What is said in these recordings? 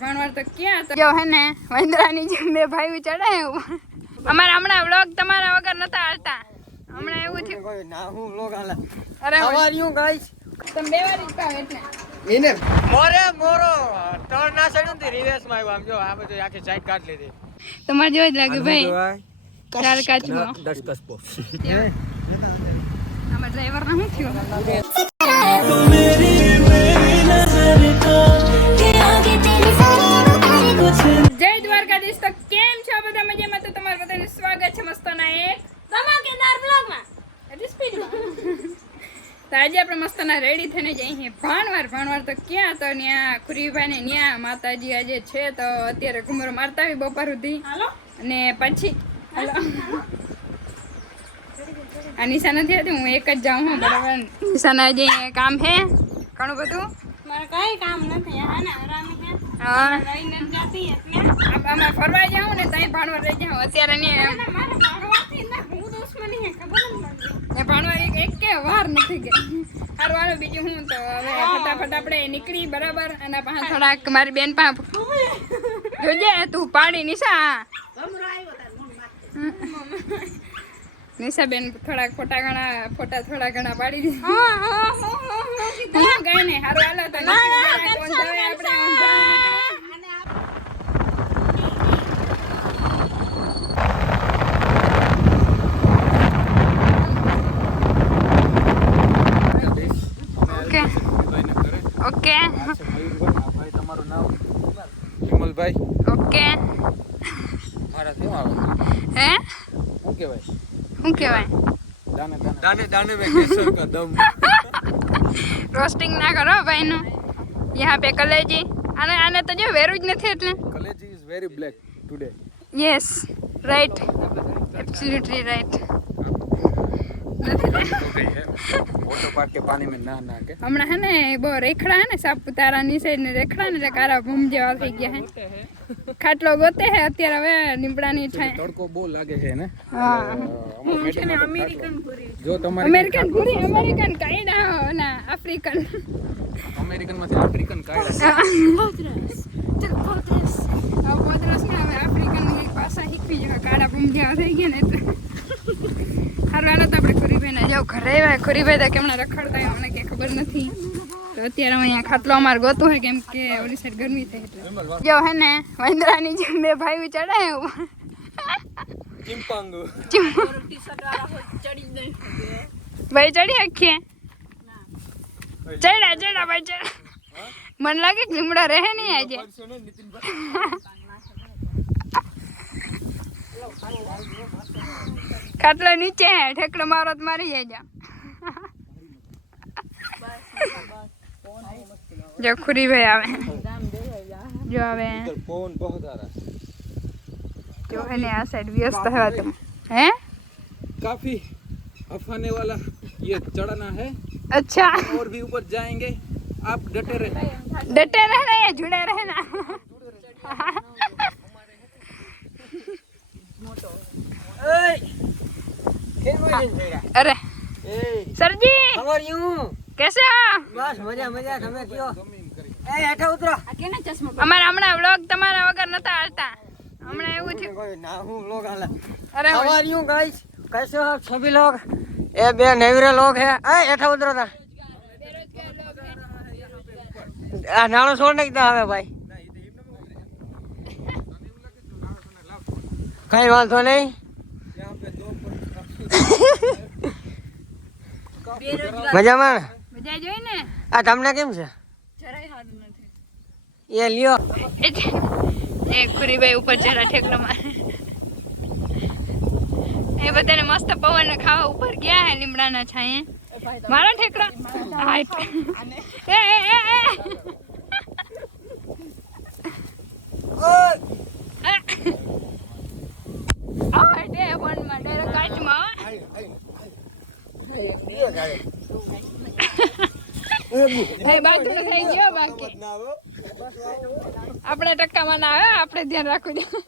ભણવાર તો ક્યાં તો જો હે ને વંદરાની જેમ બે ભાઈ ચડાય અમારા હમણાં વ્લોગ તમારા વગર નતા આવતા હમણાં એવું થયું ના હું વ્લોગ આલા અરે હાઉ આર યુ ગાઈસ તમે બે વાર જ પાવ એટલે એને મોરો ટર્ન ના સડ્યું ને રિવર્સ માં આવ્યો આમ જો આ બધું આખી સાઈડ કાઢ લીધી તમારે જેવો જ લાગે ભાઈ ચાર કાચવો 10 કસપો અમાર ડ્રાઈવર ના શું થયું જય દ્વારકાધીશ તો કેમ છો બધા મજામાં તો તમારું બધાનું સ્વાગત છે મસ્તના એક ધમાકેદાર બ્લોગમાં એટલે સ્પીડમાં તો આજે આપણે મસ્તના રેડી થઈને જઈએ ભાણવાર તો ક્યાં તો ત્યાં ખુરીભાઈ ને ત્યાં માતાજી આજે છે તો અત્યારે ઘુમરો મારતા આવી બપોર સુધી અને પછી આ નિશા નથી હતી હું એક જ જાઉં હું બરાબર નિશાના જે કામ છે ઘણું બધું મારે કઈ કામ નથી આરામ છે હા લઈને જાતી એટલે અમે ફરવા જાઉં ને ત્યાં ભાણવાર રહી જાઉં અત્યારે ને મારે ભાગવાથી ના હું દુશ્મની હે ખબર નથી ભાણવાર એક કે વાર નથી ગઈ સારું હાલો બીજું હું તો હવે ફટાફટ આપણે નીકળી બરાબર અને પાછા થોડાક મારી બેન પાસે જોજે તું પાડી નિશા નિશા બેન થોડા થોડા ઘણા પાડી દીધા કઈ નહીં સારું હાલો તો ઓકે ભાઈ તમારું નામ વિમલભાઈ ઓકે મારા શું આવે હે શું કહેવાય શું કહેવાય दाने में केसर का दम રોસ્ટિંગ ના કરો ભાઈનું यहाँ पे कलेजी आने तो जो वेरू જ નથી એટલે कलेजी is very black today yes right absolutely right auto park के पानी में नहा के હમણાં હે ને બહુ રેખડા હે ને સાપુતારા ની સાઈડ ને રેખડા ને કારા ભૂમ જેવા થઈ ગયા હે ખાટલો ગોતે હે અત્યારે હવે લીમડાની થાય તડકો બહુ લાગે છે ને હા અમેરિકન પૂરી જો તમારે અમેરિકન પૂરી અમેરિકન કાયડા ના આફ્રિકન અમેરિકન માંથી આફ્રિકન કાયડા પોદ્રસ ને હવે આફ્રિકન ની એક ભાષા શીખવી જોઈએ કાળા ભૂમ જેવા થઈ ગયા ને એટલે હારવાના તો આપણે ખુરીભાઈ ના જાવ ઘરે આવ્યા ખુરીભાઈ તો કેમના રખડતા હોય મને કઈ ખબર નથી તો અત્યારે અહીંયા ખાટલો અમારે ગોતું હોય કેમ કે ઓલી સાઈડ ગરમી થાય એટલે જો હે ને વંદરાની જેમ બે ભાઈ ચડાય ચિંપાંગુ ભાઈ ચડી આખીએ ચડા ભાઈ ચડા મને લાગે કે લીમડા રહે નહીં આજે ખાટલો નીચે હે ઠેકડો મારો તો મારી જાય જો ખુરીભાઈ આવે જો આવે पवन बहुत आ रहा है जो है ने आ साइड व्यस्त है तुम हैं काफी अफाने वाला ये चढ़ना है अच्छा और भी ऊपर जाएंगे आप डटे रहना या जुड़े रहना अरे sir ji how are you कैसे हो बस मजा તમે કયો એ હેઠા ઉતરો આ કેના ચશ્મા અમારા હમણાં વ્લોગ તમારા વગર નતા આવતા હમણાં એવું થયું ना हूं लोग आला अरे हाउ आर यू गाइस कैसे हो आप सभी लोग ये बे नेवरे लोग है ए હેઠા ઉતરો તા આ નાળો છોડ નાખતા હવે ભાઈ કઈ વાંધો નહીં મજામાં મજા જોઈ ને આ તમને કેમ છે જરાય સારું નથી એ લ્યો એ ખુરીભાઈ ઉપર જરા ઠેકડો મારે એ બધાને મસ્ત પવન ખાવા ઉપર ગયા હે લીમડાના છાંયે મારા ઠેકડા હાઈટ એ આ ડે વન માં ડાયરેક્ટ કાચમાં ભાઈ બાકી થઈ ગયો બાકી આપણે ટક્કામાં ના આવે આપણે ધ્યાન રાખવું જોઈએ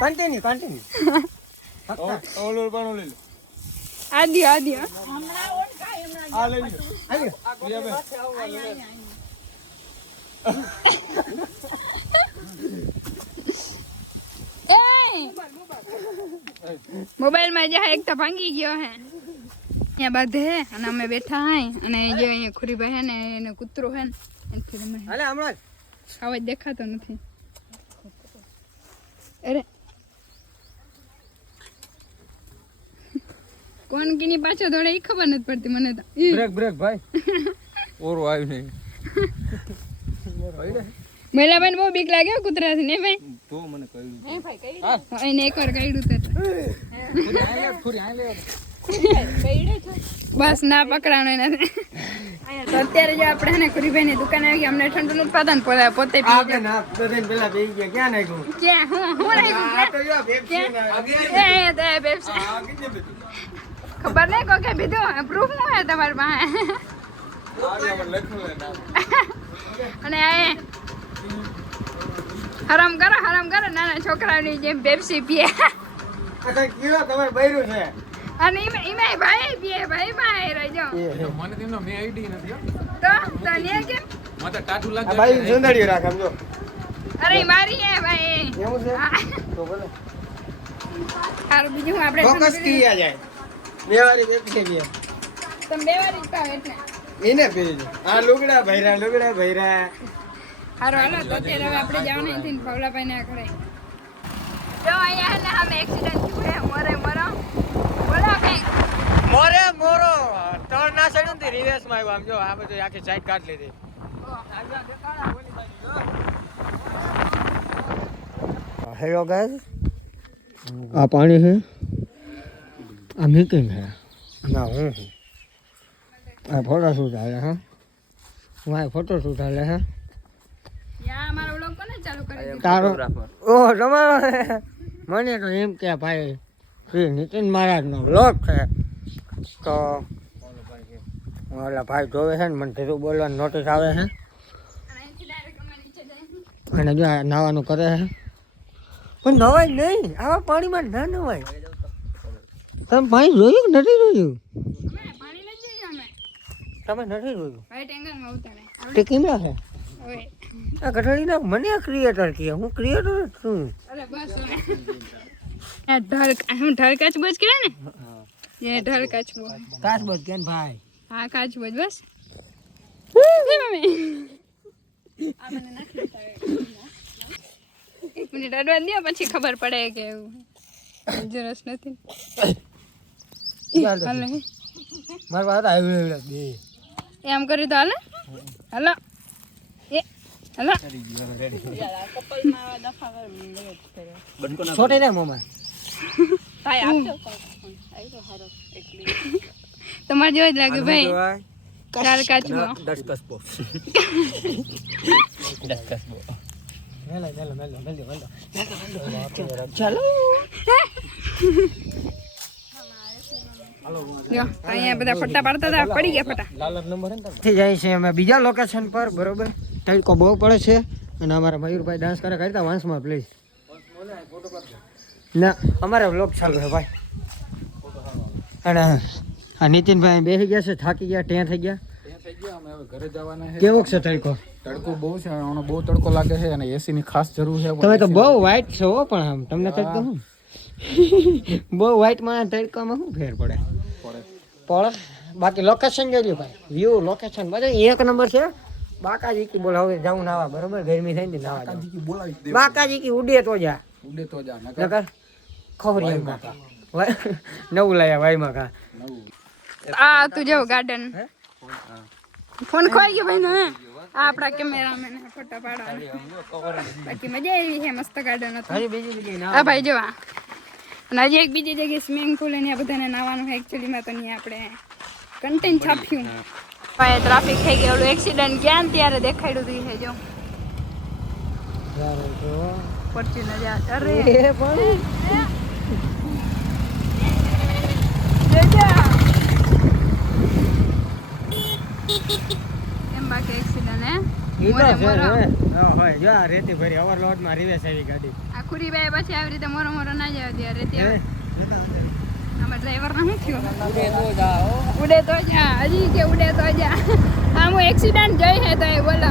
कंटिन्यू ओलो पाणो ले लो આદિ હમણાં ઓળખાય આ લઈ લો મોબાઈલ માં જા એક તો ભાંગી ગયો હે અહીંયા બાંધે હે અને અમે બેઠા હે અને જે અહીંયા ખુરીભાઈ હે ને એને કૂતરો હે ને એનથી રમે હે. હાલે હમણાં અવાજ દેખાતો નથી. અરે કોણ કીની પાછો દોડે ઈ ખબર નથી પડતી મને તો. ઈ. બ્રેક ભાઈ ઓરો આવ્યું નહીં મહિલાબેન બહુ બીક લાગે હો કૂતરાથી ને ભાઈ. તો મને કહ્યું એને એકવાર કાઢ્યું તો બસ ના પકડાણો એનાથી. તો અત્યારે જો આપણે હે ને ખુરીભાઈ ની દુકાને આવી ગયા. અમને ઠંડુ નું ઉત્પાદન પોતે પી આપણે ના બધાને પેલા બેસી ગયા ક્યાં નાખ્યું ક્યાં હું રાખ્યું આ તો જો પેપ્સી ના એ તો પેપ્સી આ કેટલે બધું ખબર નહીં કોઈ કે બીધું પ્રૂફ હું હે તમારી પાસે અને આ હરામ કરો નાના છોકરાની જેમ પેપ્સી પીએ આ કઈ કીધો તમારે બૈરું છે અને ઈમે ભાઈ પીએ ભાઈ ભાઈ રહેજો મને તેમનો મે આઈડી નથી હો. તો તને કેમ મને તો ટાટુ લાગે આ ભાઈ સુંદરીઓ રાખ સમજો અરે મારી હે ભાઈ એવું છે હા. તો બોલે સારું બીજું હું આપણે ફોકસ કી આ જાય બે વારી પેપ્સી પીએ તમે બે વાર જ પાવ એટલે એને પીજો આ લુગડા ભૈરા સારું હાલો તો અત્યારે હવે આપણે જવાનું અહીંથી ને પવલાભાઈ ને ઘરે જો અહીંયા હે ને અમે એક્સિડન્ટ થયું હે મોરે મોરો બોલો કઈ મોરે મોરો તળ ના સડ્યું ને રિવર્સ માં આવ્યો આમ જો આ બધું આખી સાઈડ કાઢ લીધી હેલો ગાઈસ આ પાણી છે આ મીટિંગ છે ના હું આ ફોટો શૂટ હાલે હા હું આ ફોટો શૂટ હાલે હા યા અમારો વ્લોગ કોને ચાલુ કરી દીધો તારો ઓહ તમારો મને તો એમ કે ભાઈ શ્રી નીતિન મહારાજનો બ્લોગ છે તો ઓલા ભાઈ જોવે છે ને મને ધીરું બોલવાની નોટિસ આવે છે અને અહીંથી ડાયરેક્ટ અમે નીચે જઈએ અને જો આ નાવાનું કરે છે પણ નવાય નહીં આવા પાણીમાં ના નવાય તમે પાણી જોયું કે નથી જોયું અમે પાણી લઈ જઈએ અમે તમે નથી જોયું વાઈટ એંગલમાં ઉતારે તે કેમેરા છે હવે આ કઠોળીના મને ક્રિએટર કહે હું ક્રિએટર જ છું અરે બસ હવે આ ઢળ હું ઢળ કાચબોજ કહેવાય ને એ ઢળ કાચબો કાચ બસ કેમ ભાઈ હા કાચબોજ બસ હે મમ્મી આ મને નાખી એક મિનિટ અડવા દો પછી ખબર પડે કે એવું જરૂર નથી હાલે મારી વાત આવી બે એમ કરી તો હાલે હાલો એ હાલો છોટે ને મોમાં તમારે જેવો જ લાગે ભાઈ ઢળ કાચબો ચાલો જો અહીંયા બધા ફટા પાડતા હતા પડી ગયા ફટા થી જાય છે અમે બીજા લોકેશન પર બરોબર તડકો બહુ પડે છે અને અમારા મયુરભાઈ ડાન્સ કરે કરતા વાંસમાં પ્લીઝ ના અમારે વ્લોગ ચાલુ છે ભાઈ અને આ નીતિનભાઈ બેસી ગયા છે થાકી ગયા ત્યાં થઈ ગયા થઈ ગયા અમે હવે ઘરે જવાના છે. કેવો છે તડકો તડકો બહુ છે હમણાં બહુ તડકો લાગે છે અને એસી ની ખાસ જરૂર છે. તમે તો બહુ વ્હાઈટ છો હો, પણ આમ તમને તડકો શું બહુ વ્હાઈટ માં તડકામાં શું ફેર પડે પણ બાકી લોકેશન જોઈ ભાઈ વ્યૂ લોકેશન બધું એક નંબર છે બાકાજી કી બોલ હવે જાઉં નાવા બરોબર ગરમી થઈ ને નાવા જાઉં બોલાવી દે બાકાજી કી ઉડે તો જા ઉડે તો જા નકર નકર ખોરી એમ કાકા નવું લાયા વાયમાં કા આ તું જો ગાર્ડન ફોન ખોઈ ગયો ભાઈ ને આ આપણા કેમેરામેન ફોટા પાડવાના બાકી મજા આવી છે મસ્ત ગાર્ડન હતું હજી બીજી જગ્યાએ આ ભાઈ જો આ અને હજી એક બીજી જગ્યાએ સ્વિમિંગ પુલ અને આ બધાને નાવાનું છે એકચ્યુઅલીમાં તો નહીં આપણે કન્ટેન્ટ છાપ્યું ભાઈ ટ્રાફિક થઈ ગયો ઓલું એક્સિડન્ટ ગયા ને ત્યારે દેખાડ્યું હતું છે જો ફોર્ચ્યુનર જા અરે એ પણ એમ બાકી એક્સિડન્ટ હે ઈ તો મોરે છે મોરો ને હોય જો આ રેતી ભરી ઓવરલોડ માં રિવેસ આવી ગાડી આ ખુરી ભાઈ પછી આવી રીતે મોરો મોરો ના જાય ત્યારે રેતી આવે અમારા ડ્રાઈવરને શું થયું ઉડે તો જા હજી કે ઉડે તો જા આમ એક્સિડન્ટ જઈ હે તો એ બોલો